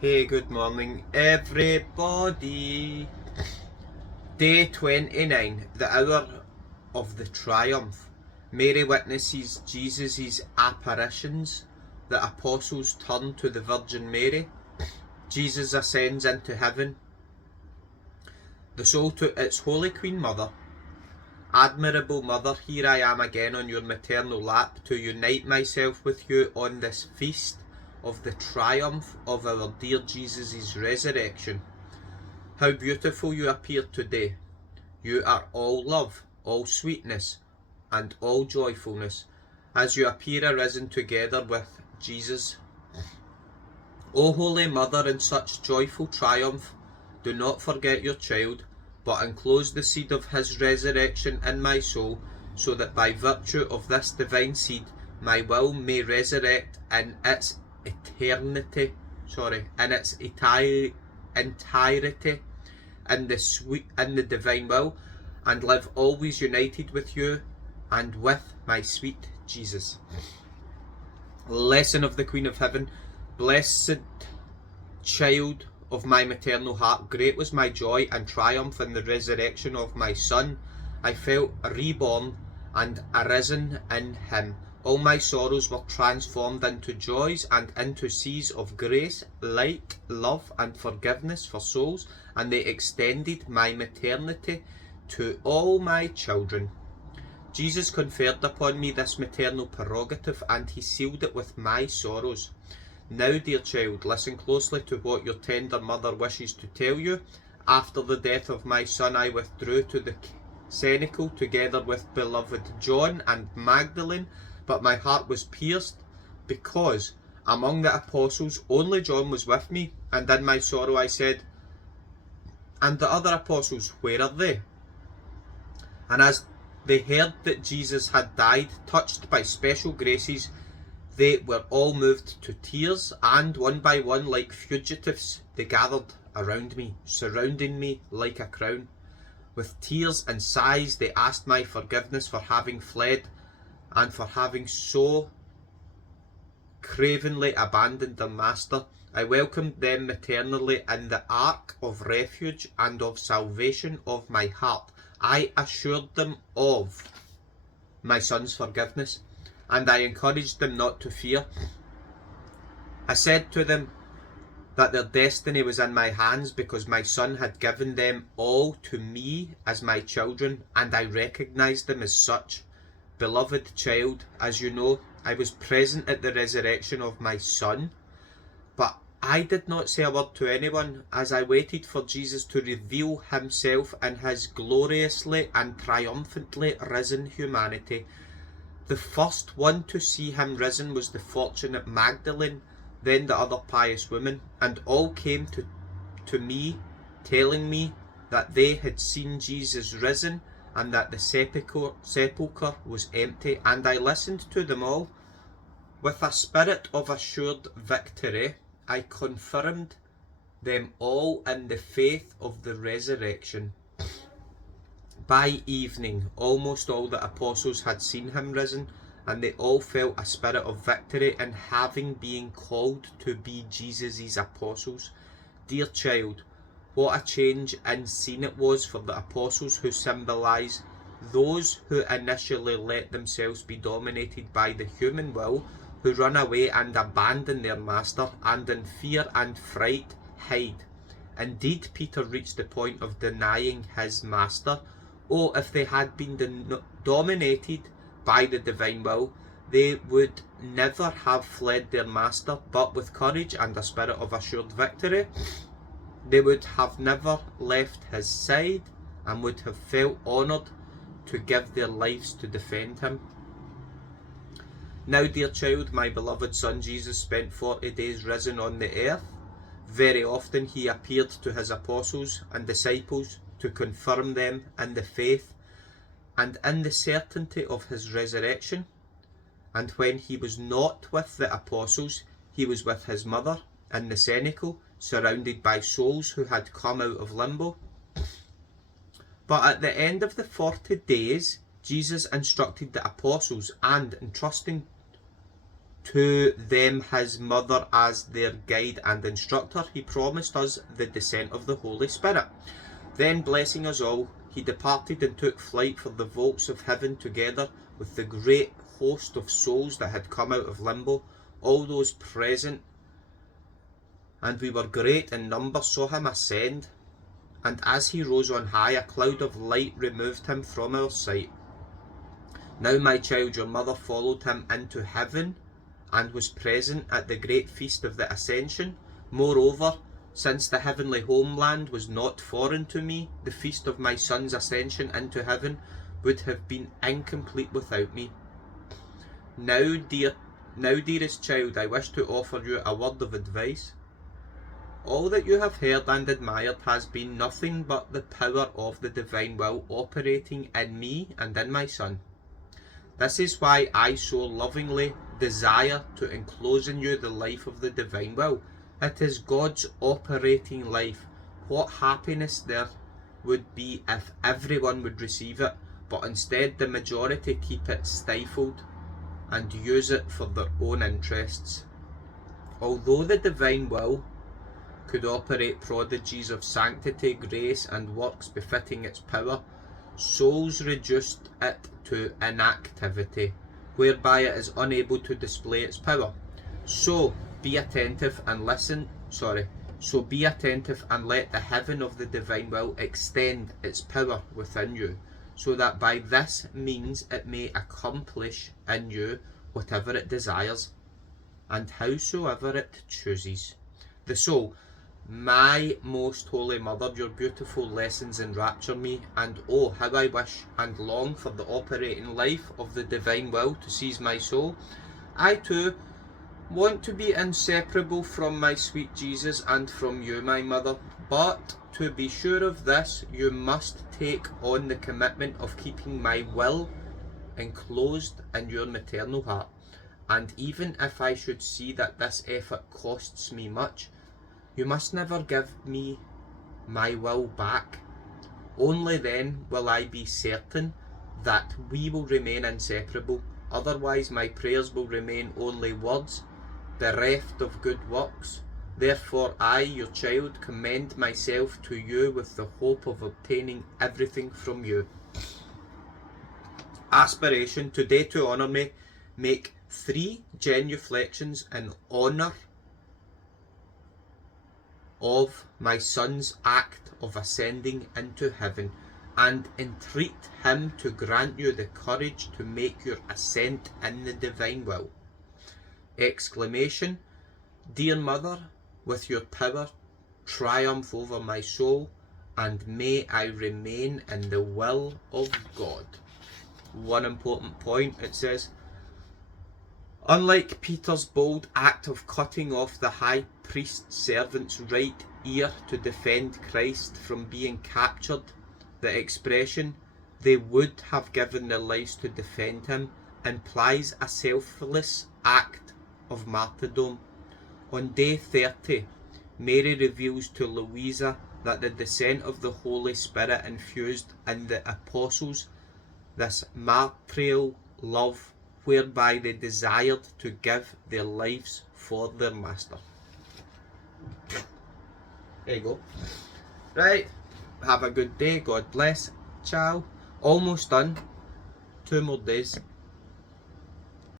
Hey, good morning, everybody. Day 29, the hour of the triumph. Mary witnesses Jesus' apparitions. The apostles turn to the Virgin Mary. Jesus ascends into heaven. The soul to its Holy Queen Mother. Admirable Mother, here I am again on your maternal lap to unite myself with you on this feast of the triumph of our dear Jesus' resurrection. How beautiful you appear today. You are all love, all sweetness, and all joyfulness, as you appear arisen together with Jesus. O Holy Mother, in such joyful triumph, do not forget your child, but enclose the seed of his resurrection in my soul, so that by virtue of this divine seed my will may resurrect in its entirety in the divine will, and live always united with you and with my sweet Jesus. Lesson of the Queen of Heaven. Blessed child of my maternal heart, great was my joy and triumph in the resurrection of my Son. I felt reborn and arisen in him. All my sorrows were transformed into joys and into seas of grace, light, love, and forgiveness for souls, and they extended my maternity to all my children. Jesus conferred upon me this maternal prerogative, and he sealed it with my sorrows. Now, dear child, listen closely to what your tender mother wishes to tell you. After the death of my son, I withdrew to the cenacle together with beloved John and Magdalene, but my heart was pierced because among the apostles only John was with me, and in my sorrow I said, and the other apostles, where are they? And as they heard that Jesus had died, touched by special graces, they were all moved to tears, and one by one, like fugitives, they gathered around me, surrounding me like a crown. With tears and sighs they asked my forgiveness for having fled and for having so cravenly abandoned their master. I welcomed them maternally in the ark of refuge and of salvation of my heart. I assured them of my son's forgiveness, and I encouraged them not to fear. I said to them that their destiny was in my hands because my son had given them all to me as my children, and I recognized them as such. Beloved child, as you know, I was present at the resurrection of my son, but I did not say a word to anyone as I waited for Jesus to reveal himself in his gloriously and triumphantly risen humanity. The first one to see him risen was the fortunate Magdalene, then the other pious women, and all came to me, telling me that they had seen Jesus risen and that the sepulchre was empty, and I listened to them all. With a spirit of assured victory, I confirmed them all in the faith of the resurrection. By evening, almost all the apostles had seen him risen, and they all felt a spirit of victory in having been called to be Jesus' apostles. Dear child, what a change in scene it was for the apostles, who symbolise those who initially let themselves be dominated by the human will, who run away and abandon their master, and in fear and fright hide. Indeed, Peter reached the point of denying his master. Oh, if they had been dominated by the divine will, they would never have fled their master, but with courage and a spirit of assured victory, they would have never left his side and would have felt honoured to give their lives to defend him. Now, dear child, my beloved son Jesus spent 40 days risen on the earth. Very often he appeared to his apostles and disciples to confirm them in the faith and in the certainty of his resurrection. And when he was not with the apostles, he was with his mother in the cenacle, surrounded by souls who had come out of limbo. But at the end of the 40 days, Jesus instructed the apostles, and entrusting to them his mother as their guide and instructor, he promised us the descent of the Holy Spirit. Then, blessing us all, he departed and took flight for the vaults of heaven together with the great host of souls that had come out of limbo. All those present, and we were great in number, saw him ascend, and as he rose on high, a cloud of light removed him from our sight. Now, my child, your mother followed him into heaven and was present at the great feast of the Ascension. Moreover, since the heavenly homeland was not foreign to me, the feast of my son's ascension into heaven would have been incomplete without me. Now, dearest child, I wish to offer you a word of advice. All that you have heard and admired has been nothing but the power of the divine will operating in me and in my son. This is why I so lovingly desire to enclose in you the life of the divine will. It is God's operating life. What happiness there would be if everyone would receive it, but instead the majority keep it stifled and use it for their own interests. Although the divine will could operate prodigies of sanctity, grace, and works befitting its power, souls reduced it to inactivity, whereby it is unable to display its power. So be attentive and let the heaven of the divine will extend its power within you, so that by this means it may accomplish in you whatever it desires, and howsoever it chooses. The soul, my most holy mother, your beautiful lessons enrapture me, and oh, how I wish and long for the operating life of the divine will to seize my soul. I too want to be inseparable from my sweet Jesus and from you, my mother, but to be sure of this, you must take on the commitment of keeping my will enclosed in your maternal heart. And even if I should see that this effort costs me much, you must never give me my will back. Only then will I be certain that we will remain inseparable. Otherwise my prayers will remain only words, bereft of good works. Therefore I, your child, commend myself to you with the hope of obtaining everything from you. Aspiration. Today, to honour me, make 3 genuflections in honour of my son's act of ascending into heaven, and entreat him to grant you the courage to make your ascent in the divine will. Exclamation. Dear mother, with your power triumph over my soul, and may I remain in the will of God. One important point, it says, unlike Peter's bold act of cutting off the high priest's servant's right ear to defend Christ from being captured, the expression, they would have given their lives to defend him, implies a selfless act of martyrdom. On day 30, Mary reveals to Louisa that the descent of the Holy Spirit infused in the apostles this martyrial love, whereby they desired to give their lives for their master. There you go. Right, have a good day, God bless. Ciao. Almost done. 2 more days.